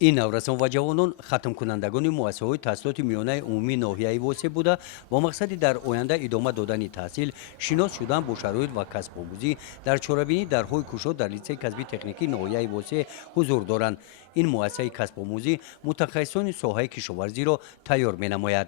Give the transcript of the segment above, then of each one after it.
این نورسان و جوانان ختم کنندگان مؤسسه‌های تحصیلات میانه عمومی ناحیه واسه بوده با مقصد در آینده ادامه دادن تحصیل شناس شدن با شرایط و کسب آموزی در چاره‌بینی درهای کوشاد در لیسه کسبی تکنیکی ناحیه واسه حضور دارند. این مؤسسه کسب آموزی متخصصان ساحه کشاورزی را تیار می‌نماید.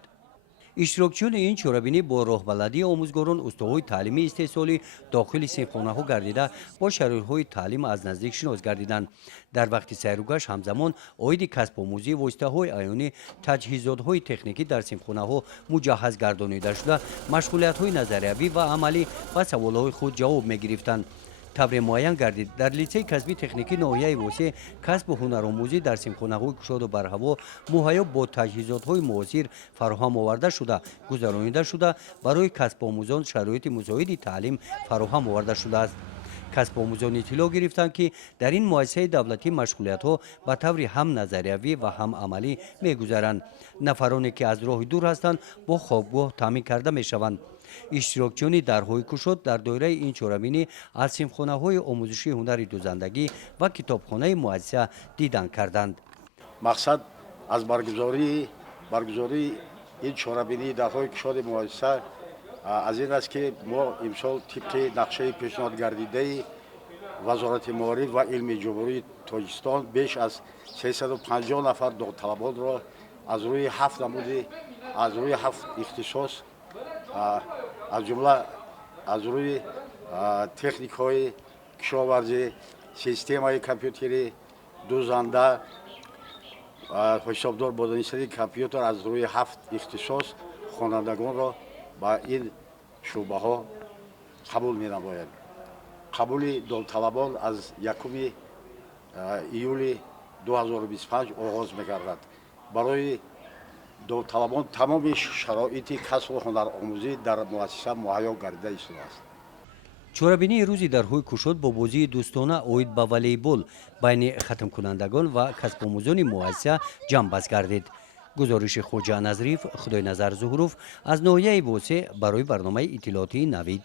اشتراکچیان این چاره‌بینی با راهبلدی آموزگاران استادهای تعلیمی استحصالی داخل صنفخانه‌ها گردیده با شرایط‌های تعلیم از نزدیک شناس گردیدند. در وقت سیر و گشت همزمان عاید کسب آموزی واسطه‌های عیانی تجهیزات‌های تکنیکی در صنفخانه‌ها مجهز گردانیده شده مشغولیت‌های نظریوی و عملی و سوال‌های خود جواب می‌گرفتند. طبر معین گردید در لیسه کسبی تکنیکی ناحیه واسه کسب هنرآموزی در صنفخانه‌های گشاد و برهوا مهیا با تجهیزات‌های معاصر فراهم آورده شده گذرانیده شده برای کسب آموزان شرایط مساعد تعلیم فراهم آورده شده است. کسب آموزان اطلاع گرفتند که در این مؤسسه دولتی مشغولیت‌ها به طور هم نظریوی و هم عملی می‌گذرند. نفرانی که از راه دور هستند با خوابگاه تامین کرده می‌شوند. اشتراکچیان درهای کوشاد در دایره این چاره‌بینی از صنفخانه‌های آموزشی هنر دوزندگی و کتابخانه مؤسسه دیدن کردند. مقصد از برگزاری این چاره‌بینی درهای کوشاد مؤسسه از این است که ما امسال طبق نقشه پیشنهاد گردیده وزارت معارف و علم جمهوری تاجیکستان بیش از 350 نفر داوطلبان را از روی 7 نمود از روی 7 اختصاص از جمله از روی تکنیک های کشاورزی، سیستم های کامپیوتری، دوزنده، حسابدار با دانشگاه کامپیوتر از روی 7 اختصاص خوانندگان را با این شعبه ها قبول می نماید. قبول داوطلبان از 1 ایول 2025 آغاز می گردد. برای داوطلبان تمام شرایط کسب و هنرآموزی در مؤسسه مهیا گردیده شده است. چاره‌بینی روزی درهای کوشاد با بازی دوستانه عاید به والیبال بین ختم کنندگان و کسب آموزان مؤسسه جمع بست گردید. گزارش خوجا نظریف خدای نظر ظهروف از ناحیه واسه برای برنامه اطلاعاتی نوید.